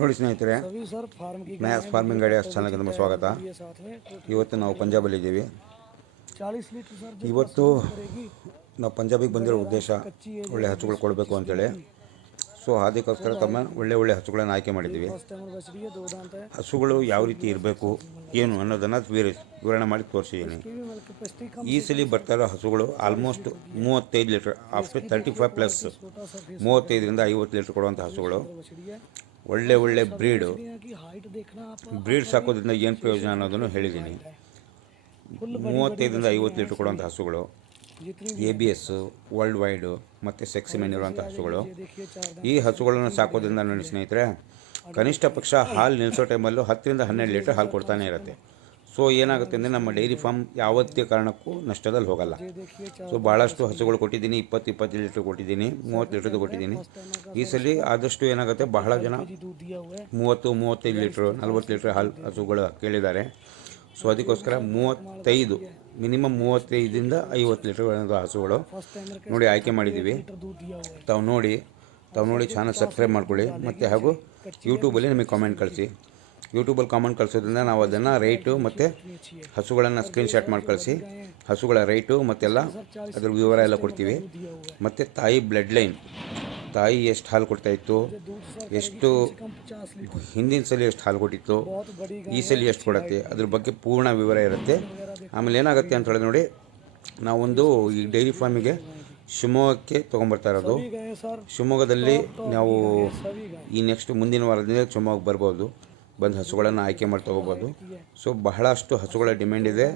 ನೋಡಿ ಸ್ನೇಹಿತರೆ mass farming ಗಾಡಿ ಅಷ್ಟು ಚಾನಲ್ಗೆ ನಮ್ಮ ಸ್ವಾಗತ. ಇವತ್ತು ನಾವು ಪಂಜಾಬಲ್ಲಿ ಇದ್ದೀವಿ. ಇವತ್ತು ನಾವು ಪಂಜಾಬಿಗೆ ಬಂದಿರೋ ಉದ್ದೇಶ ಒಳ್ಳೆ ಹಚ್ಚುಗಳು ಕೊಡಬೇಕು ಅಂತೇಳಿ. ಸೊ ಅದಕ್ಕೋಸ್ಕರ ತಮ್ಮ ಒಳ್ಳೆ ಒಳ್ಳೆ ಹಸುಗಳನ್ನು ಆಯ್ಕೆ ಮಾಡಿದ್ದೀವಿ. ಹಸುಗಳು ಯಾವ ರೀತಿ ಇರಬೇಕು ಏನು ಅನ್ನೋದನ್ನು ವಿವರಣೆ ಮಾಡಿ ತೋರಿಸಿದ್ದೀನಿ. ಈ ಸಲ ಬರ್ತಾ ಇರೋ ಹಸುಗಳು ಆಲ್ಮೋಸ್ಟ್ ಮೂವತ್ತೈದು litre after thirty five plus ಮೂವತ್ತೈದರಿಂದ ಐವತ್ತು ಲೀಟ್ರ್ ಕೊಡುವಂಥ ಹಸುಗಳು. ಒಳ್ಳೆ ಒಳ್ಳೆ ಬ್ರೀಡು. ಬ್ರೀಡ್ ಸಾಕೋದ್ರಿಂದ ಏನು ಪ್ರಯೋಜನ ಅನ್ನೋದನ್ನು ಹೇಳಿದ್ದೀನಿ ಮೂವತ್ತೈದರಿಂದ ಐವತ್ತು ಲೀಟ್ರ್ ಕೊಡುವಂಥ ಹಸುಗಳು. A B S world wide ಮತ್ತು ಸೆಕ್ಸಿಮೆನ್ ಇರುವಂಥ ಹಸುಗಳು. ಈ ಹಸುಗಳನ್ನು ಸಾಕೋದ್ರಿಂದ ನನ್ನ ಸ್ನೇಹಿತರೆ ಕನಿಷ್ಠ ಪಕ್ಷ ಹಾಲು ನಿಲ್ಲಿಸೋ ಟೈಮಲ್ಲೂ ಹತ್ತರಿಂದ ಹನ್ನೆರಡು ಲೀಟ್ರ್ ಹಾಲು ಕೊಡ್ತಾನೆ ಇರುತ್ತೆ. ಸೊ ಏನಾಗುತ್ತೆ ಅಂದರೆ ನಮ್ಮ ಡೈರಿ ಫಾರ್ಮ್ ಯಾವತ್ತೇ ಕಾರಣಕ್ಕೂ ನಷ್ಟದಲ್ಲಿ ಹೋಗಲ್ಲ. ಸೊ ಭಾಳಷ್ಟು ಹಸುಗಳು ಕೊಟ್ಟಿದ್ದೀನಿ, ಇಪ್ಪತ್ತು, ಇಪ್ಪತ್ತೈದು ಲೀಟ್ರ್ ಕೊಟ್ಟಿದ್ದೀನಿ, ಮೂವತ್ತು ಲೀಟ್ರದ್ದು ಕೊಟ್ಟಿದ್ದೀನಿ. ಈ ಸಲ ಆದಷ್ಟು ಏನಾಗುತ್ತೆ, ಬಹಳ ಜನ ಮೂವತ್ತು, ಮೂವತ್ತೈದು ಲೀಟ್ರ್ ನಲ್ವತ್ತು ಲೀಟ್ರ್ ಹಾಲು, ಹಸುಗಳು ಕೇಳಿದ್ದಾರೆ. ಸೊ ಅದಕ್ಕೋಸ್ಕರ ಮೂವತ್ತೈದು, ಮಿನಿಮಮ್ ಮೂವತ್ತೈದರಿಂದ ಐವತ್ತು ಲೀಟ್ರ್ಗಳನ್ನದು ಹಸುಗಳು ನೋಡಿ ಆಯ್ಕೆ ಮಾಡಿದ್ದೀವಿ. ತಾವು ನೋಡಿ ತಾವು ನೋಡಿ ಚಾನಲ್ ಸಬ್ಸ್ಕ್ರೈಬ್ ಮಾಡ್ಕೊಳ್ಳಿ. ಮತ್ತು ಹಾಗೂ ಯೂಟ್ಯೂಬಲ್ಲಿ ನಮಗೆ ಕಾಮೆಂಟ್ ಕಳಿಸಿ. ಯೂಟ್ಯೂಬಲ್ಲಿ ಕಾಮೆಂಟ್ ಕಳಿಸೋದ್ರಿಂದ ನಾವು ಅದನ್ನು ರೇಟು ಮತ್ತು ಹಸುಗಳನ್ನು ಸ್ಕ್ರೀನ್ಶಾಟ್ ಮಾಡಿ ಕಳಿಸಿ, ಹಸುಗಳ ರೇಟು ಮತ್ತೆಲ್ಲ ಅದ್ರ ವಿವರ ಎಲ್ಲ ಕೊಡ್ತೀವಿ. ಮತ್ತು ತಾಯಿ ಬ್ಲಡ್ ಲೈನ್ ತಾಯಿ ಎಷ್ಟು ಹಾಲು ಕೊಡ್ತಾ ಇತ್ತು, ಎಷ್ಟು ಹಿಂದಿನ ಸಲ ಎಷ್ಟು ಹಾಲು ಕೊಟ್ಟಿತ್ತು, ಈ ಸಲ ಎಷ್ಟು ಕೊಡುತ್ತೆ, ಅದ್ರ ಬಗ್ಗೆ ಪೂರ್ಣ ವಿವರ ಇರುತ್ತೆ. ಆಮೇಲೆ ಏನಾಗುತ್ತೆ ಅಂತ ಹೇಳಿದ್ರೆ ನೋಡಿ, ನಾವೊಂದು ಈ ಡೈರಿ ಫಾರ್ಮಿಗೆ ಶಿವಮೊಗ್ಗಕ್ಕೆ ತೊಗೊಂಬರ್ತಾ ಇರೋದು. ಶಿವಮೊಗ್ಗದಲ್ಲಿ ನಾವು ಈ ನೆಕ್ಸ್ಟ್ ಮುಂದಿನ ವಾರದಿಂದ ಶಿವಮೊಗ್ಗ ಬರ್ಬೋದು. ಬಂದು ಹಸುಗಳನ್ನು ಆಯ್ಕೆ ಮಾಡಿ ತೊಗೋಬೋದು ಸೊ ಬಹಳಷ್ಟು ಹಸುಗಳ ಡಿಮ್ಯಾಂಡ್ ಇದೆ.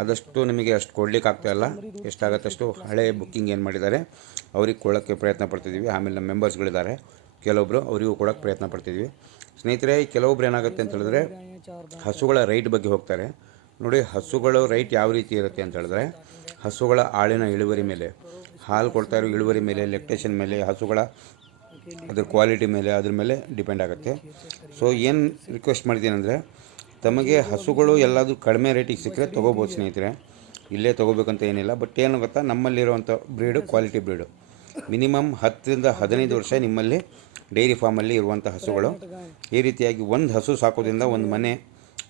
ಆದಷ್ಟು ನಿಮಗೆ ಅಷ್ಟು ಕೊಡ್ಲಿಕ್ಕೆ ಆಗ್ತಾಯಿಲ್ಲ ಎಷ್ಟಾಗತ್ತಷ್ಟು ಹಳೆ ಬುಕ್ಕಿಂಗ್ ಏನು ಮಾಡಿದ್ದಾರೆ, ಅವ್ರಿಗೆ ಕೊಡೋಕ್ಕೆ ಪ್ರಯತ್ನ ಪಡ್ತಿದ್ದೀವಿ ಆಮೇಲೆ ನಮ್ಮ ಮೆಂಬರ್ಸ್ಗಳಿದ್ದಾರೆ ಕೆಲವೊಬ್ಬರು ಅವರಿಗೂ ಕೊಡೋಕ್ಕೆ ಪ್ರಯತ್ನ ಪಡ್ತಿದ್ದೀವಿ ಸ್ನೇಹಿತರೆ, ಕೆಲವೊಬ್ರು ಏನಾಗುತ್ತೆ ಅಂತ ಹೇಳಿದ್ರೆ, ಹಸುಗಳ ರೈಟ್ ಬಗ್ಗೆ ಹೋಗ್ತಾರೆ. ನೋಡಿ, ಹಸುಗಳು ರೈಟ್ ಯಾವ ರೀತಿ ಇರುತ್ತೆ ಅಂತ ಹೇಳಿದ್ರೆ, ಹಸುಗಳ ಆಳಿನ ಇಳುವರಿ ಮೇಲೆ, ಹಾಲು ಕೊಡ್ತಾ ಇರೋ ಇಳುವರಿ ಮೇಲೆ ಲೆಕ್ಟೇಷನ್ ಮೇಲೆ ಹಸುಗಳ ಅದ್ರ ಕ್ವಾಲಿಟಿ ಮೇಲೆ, ಅದ್ರ ಮೇಲೆ ಡಿಪೆಂಡ್ ಆಗುತ್ತೆ. ಸೊ ಏನು ರಿಕ್ವೆಸ್ಟ್ ಅಂದರೆ ತಮಗೆ ಹಸುಗಳು ಎಲ್ಲಾದರೂ ಕಡಿಮೆ ರೇಟಿಗೆ ಸಿಕ್ಕರೆ ತೊಗೋಬೋದು ಸ್ನೇಹಿತರೆ. ಇಲ್ಲೇ ತೊಗೋಬೇಕಂತ ಏನಿಲ್ಲ ಬಟ್ ಏನು ಗೊತ್ತಾ? ನಮ್ಮಲ್ಲಿರುವಂಥ ಬ್ರೀಡು ಕ್ವಾಲಿಟಿ ಬ್ರೀಡು ಮಿನಿಮಮ್ ಹತ್ತರಿಂದ ಹದಿನೈದು ವರ್ಷ ನಿಮ್ಮಲ್ಲಿ ಡೈರಿ ಫಾರ್ಮಲ್ಲಿ ಇರುವಂಥ ಹಸುಗಳು. ಈ ರೀತಿಯಾಗಿ ಒಂದು ಹಸು ಸಾಕೋದ್ರಿಂದ ಒಂದು ಮನೆ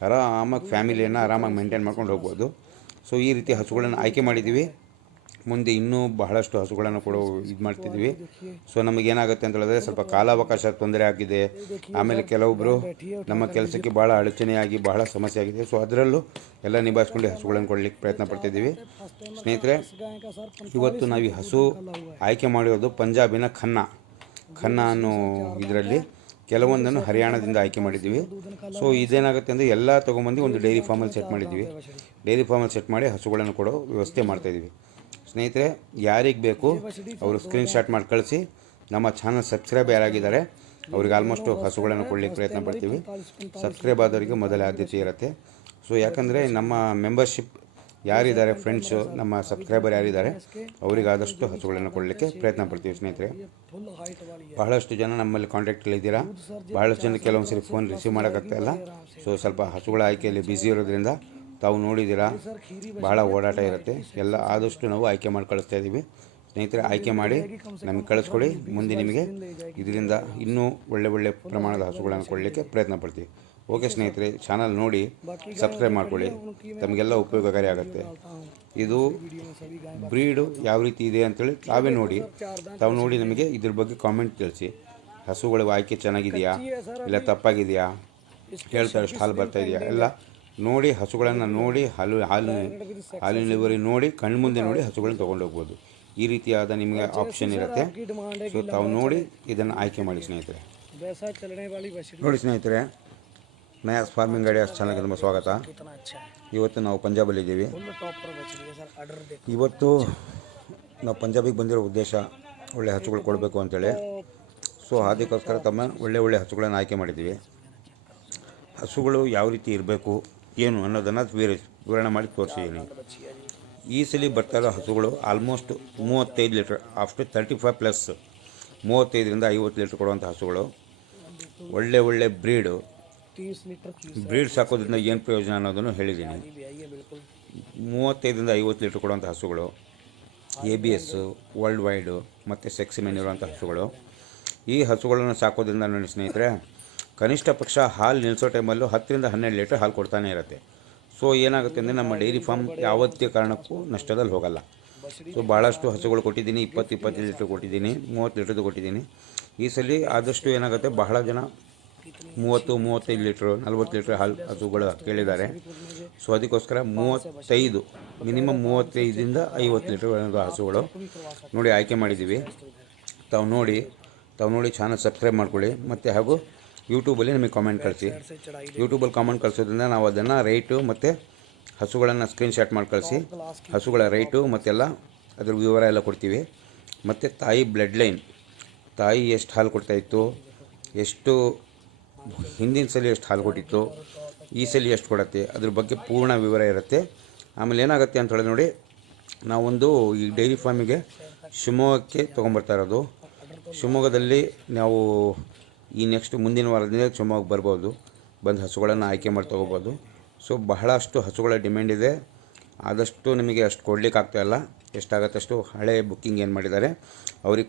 ಆರಾಮಾಗಿ ಫ್ಯಾಮಿಲಿಯನ್ನು ಆರಾಮಾಗಿ ಮೇಂಟೈನ್ ಮಾಡ್ಕೊಂಡು ಹೋಗ್ಬೋದು. ಸೊ ಈ ರೀತಿ ಹಸುಗಳನ್ನು ಆಯ್ಕೆ ಮಾಡಿದ್ದೀವಿ. ಮುಂದೆ ಇನ್ನೂ ಬಹಳಷ್ಟು ಹಸುಗಳನ್ನು ಕೊಡೋ ಇದು ಮಾಡ್ತಿದ್ವಿ ಸೊ ನಮಗೇನಾಗುತ್ತೆ ಅಂತ ಹೇಳಿದ್ರೆ ಸ್ವಲ್ಪ ಕಾಲಾವಕಾಶ ತೊಂದರೆ ಆಗಿದೆ. ಆಮೇಲೆ ಕೆಲವೊಬ್ಬರು ನಮ್ಮ ಕೆಲಸಕ್ಕೆ ಭಾಳ ಅಡಚಣೆಯಾಗಿ ಬಹಳ ಸಮಸ್ಯೆ ಆಗಿದೆ. ಸೊ ಅದರಲ್ಲೂ ಎಲ್ಲ ನಿಭಾಯಿಸ್ಕೊಂಡು ಹಸುಗಳನ್ನು ಕೊಡಲಿಕ್ಕೆ ಪ್ರಯತ್ನ ಪಡ್ತಿದ್ದೀವಿ. ಸ್ನೇಹಿತರೆ ಇವತ್ತು ನಾವು ಈ ಹಸು ಆಯ್ಕೆ ಮಾಡಿರೋದು ಪಂಜಾಬಿನ ಖನ್ನ. ಖನ್ನ ಅನ್ನೋ ಇದರಲ್ಲಿ ಕೆಲವೊಂದನ್ನು ಹರಿಯಾಣದಿಂದ ಆಯ್ಕೆ ಮಾಡಿದ್ದೀವಿ. ಸೊ ಇದೇನಾಗುತ್ತೆ ಅಂದರೆ ಎಲ್ಲ ತೊಗೊಂಬಂದು ಒಂದು ಡೈರಿ ಫಾರ್ಮಲ್ಲಿ ಸೆಟ್ ಮಾಡಿದ್ದೀವಿ. ಡೈರಿ ಫಾರ್ಮಲ್ಲಿ ಸೆಟ್ ಮಾಡಿ ಹಸುಗಳನ್ನು ಕೊಡೋ ವ್ಯವಸ್ಥೆ ಮಾಡ್ತಾಯಿದ್ದೀವಿ ಸ್ನೇಹಿತರೆ, ಯಾರಿಗೆ ಬೇಕು, ಅವರು ಸ್ಕ್ರೀನ್ಶಾಟ್ ಮಾಡಿ ಕಳಿಸಿ. ನಮ್ಮ ಚಾನಲ್ ಸಬ್ಸ್ಕ್ರೈಬ್ ಯಾರಾಗಿದ್ದಾರೆ, ಅವ್ರಿಗೆ ಆಲ್ಮೋಸ್ಟು ಹಸುಗಳನ್ನು ಕೊಡಲಿಕ್ಕೆ ಪ್ರಯತ್ನ ಪಡ್ತೀವಿ. ಸಬ್ಸ್ಕ್ರೈಬ್ ಆದವರಿಗೆ ಮೊದಲೇ ಆದ್ಯತೆ ಇರುತ್ತೆ. ಸೊ ಯಾಕಂದರೆ ನಮ್ಮ ಮೆಂಬರ್ಶಿಪ್ ಯಾರಿದ್ದಾರೆ ಫ್ರೆಂಡ್ಸು ನಮ್ಮ ಸಬ್ಸ್ಕ್ರೈಬರ್ ಯಾರಿದ್ದಾರೆ ಅವರಿಗಾದಷ್ಟು ಹಸುಗಳನ್ನು ಕೊಡಲಿಕ್ಕೆ ಪ್ರಯತ್ನ ಪಡ್ತೀವಿ ಸ್ನೇಹಿತರೆ. ಬಹಳಷ್ಟು ಜನ ನಮ್ಮಲ್ಲಿ ಕಾಂಟ್ಯಾಕ್ಟಲ್ಲಿದ್ದೀರಾ ಬಹಳಷ್ಟು ಜನ ಕೆಲವೊಂದು ಸರಿ ಫೋನ್ ರಿಸೀವ್ ಮಾಡೋಕ್ಕಾಗ್ತಾಯಿಲ್ಲ ಸೊ ಸ್ವಲ್ಪ ಹಸುಗಳ ಆಯ್ಕೆಯಲ್ಲಿ ಬ್ಯುಸಿ ಇರೋದ್ರಿಂದ ತಾವು ನೋಡಿದ್ದೀರಾ? ಭಾಳ ಓಡಾಟ ಇರುತ್ತೆ. ಎಲ್ಲ ಆದಷ್ಟು ನಾವು ಆಯ್ಕೆ ಮಾಡಿ ಕಳಿಸ್ತಾ ಇದ್ದೀವಿ. ಸ್ನೇಹಿತರೆ, ಆಯ್ಕೆ ಮಾಡಿ ನಮಗೆ ಕಳಿಸ್ಕೊಡಿ. ಮುಂದೆ ನಿಮಗೆ ಇದರಿಂದ ಇನ್ನೂ ಒಳ್ಳೆ ಒಳ್ಳೆ ಪ್ರಮಾಣದ ಹಸುಗಳನ್ನು ಕೊಡಲಿಕ್ಕೆ ಪ್ರಯತ್ನ ಪಡ್ತೀವಿ. ಓಕೆ ಸ್ನೇಹಿತರೆ, ಚಾನಲ್ ನೋಡಿ, ಸಬ್ಸ್ಕ್ರೈಬ್ ಮಾಡ್ಕೊಳ್ಳಿ. ತಮಗೆಲ್ಲ ಉಪಯೋಗಕಾರಿ ಆಗುತ್ತೆ. ಇದು ಬ್ರೀಡು ಯಾವ ರೀತಿ ಇದೆ ಅಂತೇಳಿ ತಾವೇ ನೋಡಿ. ತಾವು ನೋಡಿ ನಮಗೆ ಇದ್ರ ಬಗ್ಗೆ ಕಾಮೆಂಟ್ ತಿಳಿಸಿ. ಹಸುಗಳ ಆಯ್ಕೆ ಚೆನ್ನಾಗಿದೆಯಾ? ಇಲ್ಲ ತಪ್ಪಾಗಿದೆಯಾ? ಹೇಳ್ತಾರೆ ಅಷ್ಟು ಹಾಲು ಬರ್ತಾ ಇದೆಯಾ? ಎಲ್ಲ ನೋಡಿ ಹಸುಗಳನ್ನು ನೋಡಿ ಹಾಲು ಹಾಲು ಹಾಲಿನ ಇಳುವರಿ ನೋಡಿ, ಕಣ್ಮುಂದೆ ನೋಡಿ ಹಸುಗಳನ್ನು ತೊಗೊಂಡೋಗ್ಬೋದು. ಈ ರೀತಿಯಾದ ನಿಮಗೆ ಆಪ್ಷನ್ ಇರುತ್ತೆ. ಸೊ ತಾವು ನೋಡಿ ಇದನ್ನು ಆಯ್ಕೆ ಮಾಡಿ ಸ್ನೇಹಿತರೆ. ನೋಡಿ ಸ್ನೇಹಿತರೆ ನಯಾಸ್ ಫಾರ್ಮಿಂಗ್ ಐಡಿಯಾಸ್ ಚಾನಲ್ಗೆ ತುಂಬ ಸ್ವಾಗತ. ಇವತ್ತು ನಾವು ಪಂಜಾಬಲ್ಲಿ ಇದ್ದೀವಿ. ಇವತ್ತು ನಾವು ಪಂಜಾಬಿಗೆ ಬಂದಿರೋ ಉದ್ದೇಶ ಒಳ್ಳೆ ಹಸುಗಳು ಕೊಡಬೇಕು ಅಂತೇಳಿ. ಸೊ ಅದಕ್ಕೋಸ್ಕರ ತಮ್ಮ ಒಳ್ಳೆ ಒಳ್ಳೆ ಹಸುಗಳನ್ನು ಆಯ್ಕೆ ಮಾಡಿದ್ದೀವಿ. ಹಸುಗಳು ಯಾವ ರೀತಿ ಇರಬೇಕು? ಏನು ಅನ್ನೋದನ್ನು ವಿವರಿಸಿ ವಿವರಣೆ ಮಾಡಿ ತೋರಿಸಿದ್ದೀನಿ ಈ ಸಲ ಬರ್ತಾ ಇರೋ ಹಸುಗಳು ಆಲ್ಮೋಸ್ಟ್ ಮೂವತ್ತೈದು litre after thirty five plus ಮೂವತ್ತೈದರಿಂದ ಐವತ್ತು ಲೀಟ್ರ್ ಕೊಡುವಂಥ ಹಸುಗಳು. ಒಳ್ಳೆ ಒಳ್ಳೆ ಬ್ರೀಡು ಬ್ರೀಡ್ ಸಾಕೋದ್ರಿಂದ ಏನು ಪ್ರಯೋಜನ ಅನ್ನೋದನ್ನು ಹೇಳಿದ್ದೀನಿ ಮೂವತ್ತೈದರಿಂದ ಐವತ್ತು ಲೀಟ್ರ್ ಕೊಡುವಂಥ ಹಸುಗಳು. A B S world wide ಮತ್ತು ಸೆಕ್ಸಿಮೆನ್ ಇರುವಂಥ ಹಸುಗಳು. ಈ ಹಸುಗಳನ್ನು ಸಾಕೋದ್ರಿಂದ ನನ್ನ ಸ್ನೇಹಿತರೆ ಕನಿಷ್ಠ ಪಕ್ಷ ಹಾಲು ನಿಲ್ಲಿಸೋ ಟೈಮಲ್ಲೂ ಹತ್ತರಿಂದ ಹನ್ನೆರಡು ಲೀಟ್ರ್ ಹಾಲು ಕೊಡ್ತಾನೆ ಇರುತ್ತೆ. ಸೊ ಏನಾಗುತ್ತೆ ಅಂದರೆ ನಮ್ಮ ಡೈರಿ ಫಾರ್ಮ್ ಯಾವತ್ತೇ ಕಾರಣಕ್ಕೂ ನಷ್ಟದಲ್ಲಿ ಹೋಗಲ್ಲ. ಸೊ ಭಾಳಷ್ಟು ಹಸುಗಳು ಕೊಟ್ಟಿದ್ದೀನಿ, ಇಪ್ಪತ್ತು, ಇಪ್ಪತ್ತೈದು ಲೀಟ್ರ್ ಕೊಟ್ಟಿದ್ದೀನಿ, ಮೂವತ್ತು ಲೀಟ್ರದ್ದು ಕೊಟ್ಟಿದ್ದೀನಿ. ಈ ಸಲ ಆದಷ್ಟು ಏನಾಗುತ್ತೆ, ಬಹಳ ಜನ ಮೂವತ್ತು, ಮೂವತ್ತೈದು ಲೀಟ್ರು, ನಲ್ವತ್ತು ಲೀಟ್ರ್ ಹಾಲು ಹಸುಗಳು ಕೇಳಿದ್ದಾರೆ. ಸೊ ಅದಕ್ಕೋಸ್ಕರ ಮೂವತ್ತೈದು, ಮಿನಿಮಮ್ ಮೂವತ್ತೈದರಿಂದ ಐವತ್ತು ಲೀಟ್ರ್ ಹಸುಗಳು ನೋಡಿ ಆಯ್ಕೆ ಮಾಡಿದ್ದೀವಿ. ತಾವು ನೋಡಿ ತಾವು ನೋಡಿ ಚಾನಲ್ ಸಬ್ಸ್ಕ್ರೈಬ್ ಮಾಡ್ಕೊಳ್ಳಿ. ಮತ್ತು ಹಾಗೂ ಯೂಟ್ಯೂಬಲ್ಲಿ ನಮಗೆ ಕಾಮೆಂಟ್ ಕಳಿಸಿ. ಯೂಟ್ಯೂಬಲ್ಲಿ ಕಾಮೆಂಟ್ ಕಳಿಸೋದ್ರಿಂದ ನಾವು ಅದನ್ನು ರೇಟು ಮತ್ತು ಹಸುಗಳನ್ನು ಸ್ಕ್ರೀನ್ಶಾಟ್ ಮಾಡಿ ಕಳಿಸಿ. ಹಸುಗಳ ರೇಟು ಮತ್ತೆಲ್ಲ ಅದ್ರ ವಿವರ ಎಲ್ಲ ಕೊಡ್ತೀವಿ. ಮತ್ತು ತಾಯಿ ಬ್ಲಡ್ ಲೈನ್ ತಾಯಿ ಎಷ್ಟು ಹಾಲು ಕೊಡ್ತಾಯಿತ್ತು ಎಷ್ಟು ಹಿಂದಿನ ಸಲ ಎಷ್ಟು ಹಾಲು ಕೊಟ್ಟಿತ್ತು ಈ ಸಲ ಎಷ್ಟು ಕೊಡುತ್ತೆ ಅದ್ರ ಬಗ್ಗೆ ಪೂರ್ಣ ವಿವರ ಇರುತ್ತೆ. ಆಮೇಲೆ ಏನಾಗುತ್ತೆ ಅಂತ ಹೇಳಿ ನೋಡಿ ನಾವೊಂದು ಈ ಡೈರಿ ಫಾರ್ಮಿಗೆ ಶಿವಮೊಗ್ಗಕ್ಕೆ ತೊಗೊಂಬರ್ತಾ ಇರೋದು. ಶಿವಮೊಗ್ಗದಲ್ಲಿ ನಾವು ಈ ನೆಕ್ಸ್ಟ್ ಮುಂದಿನ ವಾರದಿಂದ ಶಿವಮೊಗ್ಗ ಬರ್ಬೋದು. ಬಂದು ಹಸುಗಳನ್ನು ಆಯ್ಕೆ ಮಾಡಿ ತೊಗೋಬೋದು. ಸೊ ಬಹಳಷ್ಟು ಹಸುಗಳ ಡಿಮ್ಯಾಂಡ್ ಇದೆ. ಆದಷ್ಟು ನಿಮಗೆ ಅಷ್ಟು ಕೊಡ್ಲಿಕ್ಕೆ ಆಗ್ತಾಯಿಲ್ಲ ಎಷ್ಟಾಗತ್ತಷ್ಟು ಹಳೆ ಬುಕ್ಕಿಂಗ್ ಏನು ಮಾಡಿದ್ದಾರೆ. ಅವ್ರಿಗೆ